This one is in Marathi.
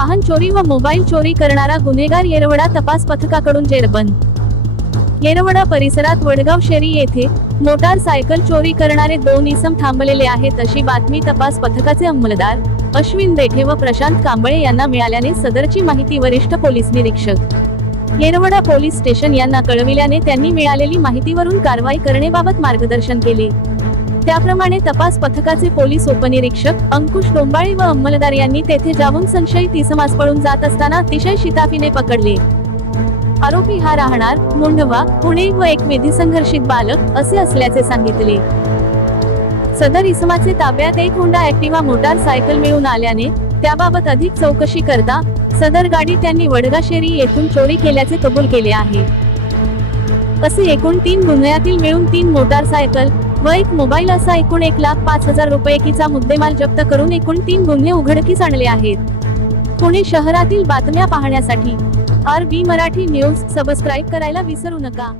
वाहन चोरी व मोबाईल चोरी करणारा गुन्हेगार येरवडा तपास पथकाकडून जेरबंद. येरवडा परिसरात वडगाव शेरी येथे मोटार सायकल चोरी करणारे दोन इसम थांबलेले आहेत अशी बातमी तपास पथकाचे अंमलदार अश्विन देठे व प्रशांत कांबळे यांना मिळाल्याने सदरची माहिती वरिष्ठ पोलीस निरीक्षक. येरवडा पोलीस स्टेशन यांना कळविल्याने त्यांनी मिळालेली माहितीवरून कारवाई करण्याबाबत मार्गदर्शन केले. त्याप्रमाणे तपास पथकाचे पोलीस उपनिरीक्षक अंकुश डोंबाळे व अंमलदार यांनी तेथे जाऊन संशयित इसमास पळून जात असताना अतिशय शिताफीने पकडले. आरोपी हा राहणार मुंढवा पुणे व एक विधी संघर्षित बालक असे असल्याचे सांगितले. सदर इसमाचे ताब्यात एक हुंडा ऍक्टिव्हा मोटार सायकल मिळून आल्याने त्याबाबत अधिक चौकशी करता सदर गाडी त्यांनी वडगाशेरी येथून चोरी केल्याचे कबूल केले आहे. असे एकूण तीन गुन्ह्यातील मिळून तीन मोटारसायकल व एक मोबाईल असा एकूण एक लाख पाच हजार रुपयेकीचा मुद्देमाल जप्त करून एकूण तीन गुन्हे उघडकीस आणले आहेत. पुणे शहरातील बातम्या पाहण्यासाठी R B Marathi news subscribe करायला विसरू नका.